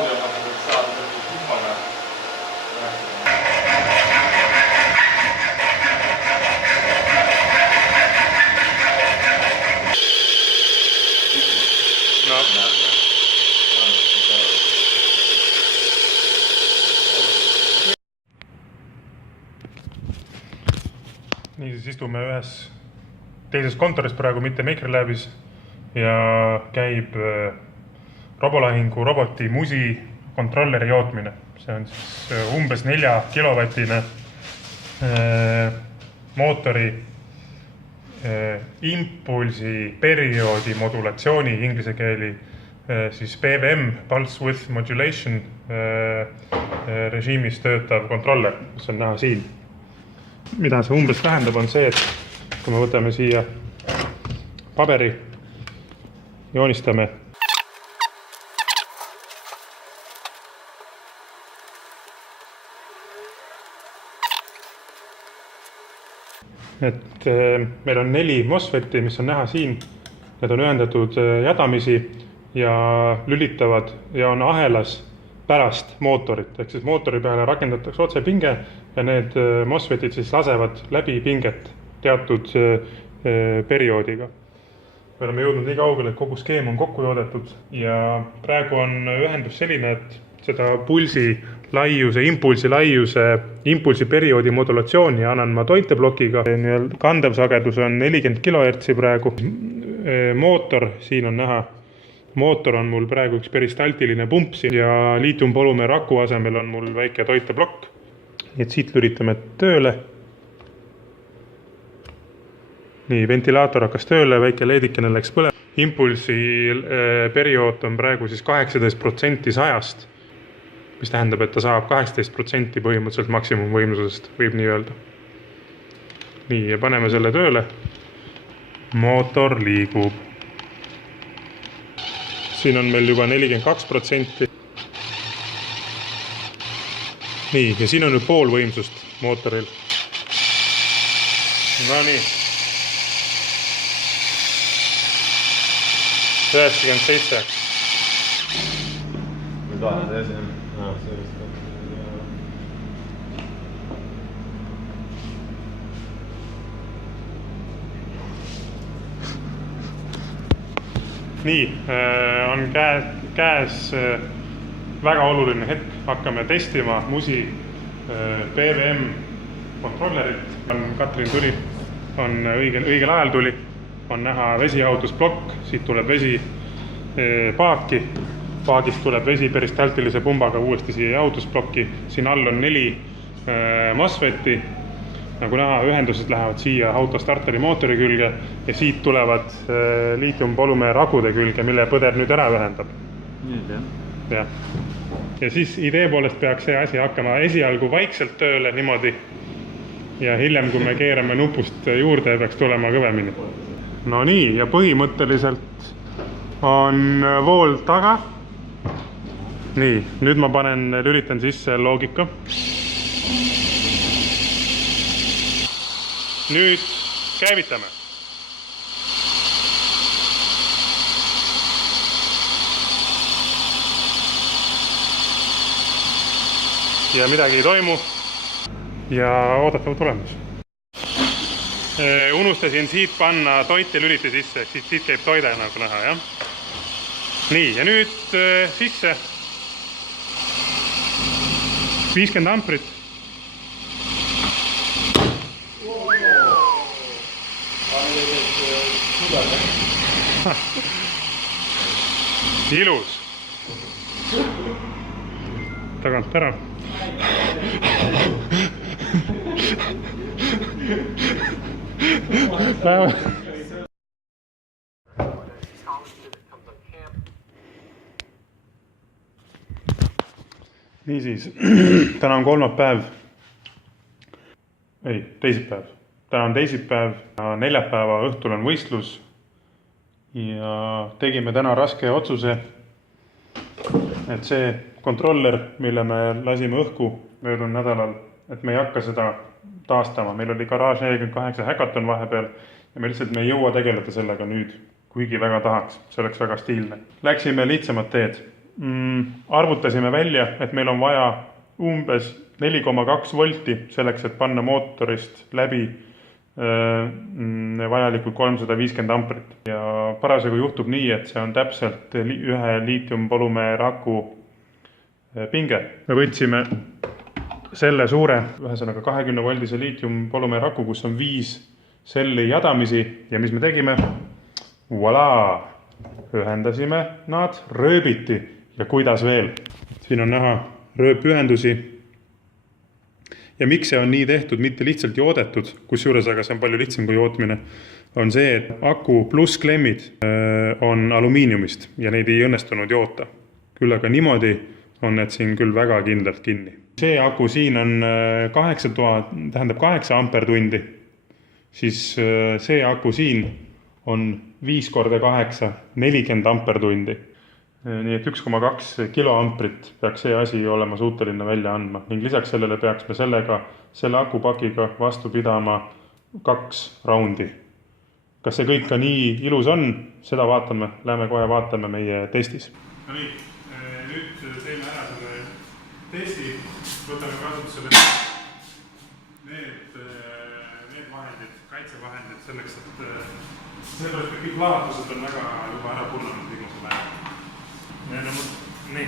audiomasin võiks saada sellise pumpaga. Nii siis istume ühes teises kontoris praegu, mitte Makerlabis, ja käib robolahingu roboti Musi kontrolleri jootmine. See on siis umbes 4 kilovatine mootori impulsi perioodi modulatsiooni, inglise keeli siis PWM, Pulse Width Modulation režiimis töötav kontroller, mis on näha siin. Mida see umbes tähendab, on see, et kui me võtame siia paberi, joonistame et meil on 4 MOSFETi, mis on näha siin. Need on ühendatud jadamisi ja lülitavad ja on ahelas pärast mootorit. Ehk siis mootori peale rakendatakse otsepinge ja need MOSFETid siis lasevad läbi pinget teatud perioodiga. Me oleme jõudnud nii kaugele, et kogu skeem on kokku joodetud ja praegu on ühendus selline, et seda impulsi laiuse, impulsiperioodi modulatsiooni annan ma toiteplokiga. Kandev sagedus on 40 kHz praegu. Mootor, siin on näha, mootor on mul praegu üks peristaltiline pump ja liitiumpolümeer aku asemel on mul väike toiteplokk. Nii et siit lülitame tööle. Nii, ventilaator hakkas tööle, väike leedikene läks põle. Impulsi periood on praegu siis 18% 100-st, mis tähendab, et ta saab 18% põhimõtteliselt maksimumvõimsusest, võib nii öelda. Nii, ja paneme selle tööle. Mootor liigub. Siin on meil juba 42%. Nii, ja siin on nüüd pool võimsust mootoril. No nii. 97. Nüüd vahe see asi on. Nii, on käes väga oluline hetk. Hakkame testima Musi PWM kontrollerit. Katrin tuli, on õigel ajal tuli. On näha vesijahutusplokk, siit tuleb vesi paaki. Paagist tuleb vesi peristaltilise pumbaga uuesti siia jahutusplokki. Siin all on 4 MOSFETi. Nagu näha, ühendused lähevad siia autostarteri mootori külge ja siit tulevad liitiumpolümeer akude külge, mille põder nüüd ära ühendab. Nüüd, jah. Ja siis idee poolest peaks see asi hakkama esialgu vaikselt tööle niimoodi ja hiljem, kui me keerame nupust juurde, peaks tulema kõvemini. No nii, ja põhimõtteliselt on vool taga. Nii, nüüd ma lülitan sisse loogika. Nüüd käivitame. Ja midagi ei toimu. Ja oodatav tulemus. Unustasin siit panna toitelüliti sisse, siit käib toide nagu näha, jah? Nii, ja nüüd sisse 50 amprit. Ilus. Tagant ära. Niisiis, täna on kolmapäev. Ei, teisipäev. Täna on teisipäev ja neljapäeva õhtul on võistlus. Ja tegime täna raske otsuse, et see kontroller, mille me lasime õhku möödunud nädalal, et me ei hakka seda taastama. Meil oli Garage 48 hackathon vahepeal ja me lihtsalt ei jõua tegeleda sellega nüüd, kuigi väga tahaks. See oleks väga stiilne. Läksime lihtsamat teed. arvutasime välja, et meil on vaja umbes 4,2 volti selleks, et panna mootorist läbi vajalikud 350 amprit. Ja parasjagu juhtub nii, et see on täpselt ühe liitiumpolümeer aku pinge. Me võtsime selle suure, ühesõnaga 20 voldise liitiumpolümeer aku, kus on 5 selli jadamisi ja mis me tegime? Voilà! Ühendasime nad rööbiti ja kuidas veel. Siin on näha rööpühendusi. Ja miks see on nii tehtud, mitte lihtsalt joodetud, kusjuures aga see on palju lihtsam kui jootmine, on see, et aku plussklemmid on alumiiniumist ja neid ei õnnestunud joota. Küll aga niimoodi on need siin küll väga kindlalt kinni. See aku siin on 8 ampertundi, siis see aku siin on 5 × 8, 40 ampertundi. Nii et 1,2 kiloamprit peaks see asi olema suuteline välja andma ning lisaks sellele peaks me selle akupakiga vastu pidama 2 raundi. Kas see kõik ka nii ilus on? Seda vaatame, lähme kohe vaatame meie testis. No nii, nüüd teeme ära selle testi, võtame kasutusele need vahendid, kaitsevahendid selleks, et sellepärast kõik lavatused on väga juba ära purnanud viimase päeva. Nii,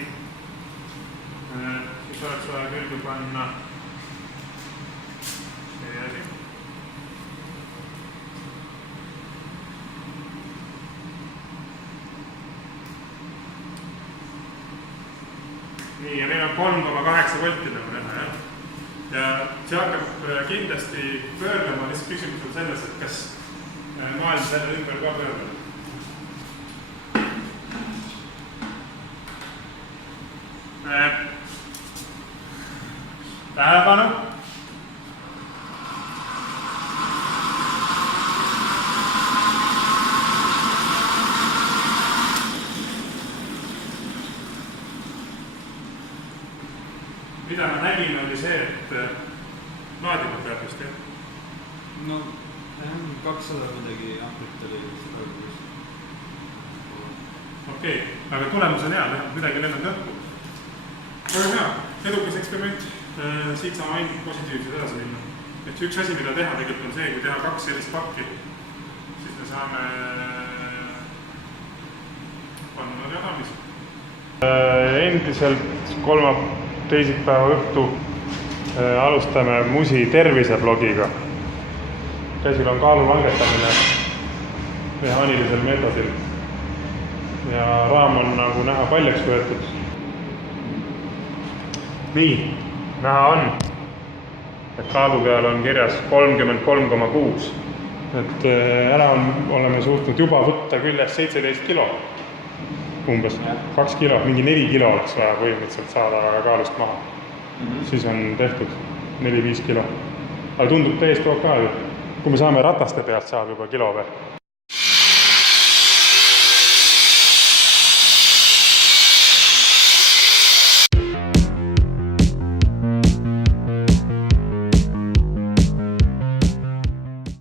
siis oleks vaja külge panna see asi. Nii, ja meil on 3,8 volti nagu näha, jah. Ja see hakkab kindlasti pöörlema, lihtsalt küsimus on selles, et kas maailm selle ümber ka pöörlema. Tähelepanu. Mida ma nägin, oli see, et laadima peab vist, jah? No, 200 midagi amprit oli seda. Okei, aga tulemus on hea, midagi lennanud õhku. Väga hea, edukas eksperiment. Siit saame ainult positiivselt edasi minna. Et üks asi, mida teha tegelikult on see, kui teha 2 sellist pakki, siis me saame panna jadamisi. Endiselt teisipäeva õhtu alustame Musi terviseblogiga. Käsil on kaalu langetamine mehaanilisel meetodil. Ja raam on nagu näha paljaks võetud. Nii, näha on, et kaalu peal on kirjas 33,6. Et ära oleme suutnud juba võtta küljest 17 kilo. Umbes 2 kilo, mingi 4 kilo oleks vaja põhimõtteliselt saada kaalust maha. Siis on tehtud 4-5 kilo. Aga tundub täiesti OK ju. Kui me saame rataste pealt, saab juba kilo veel.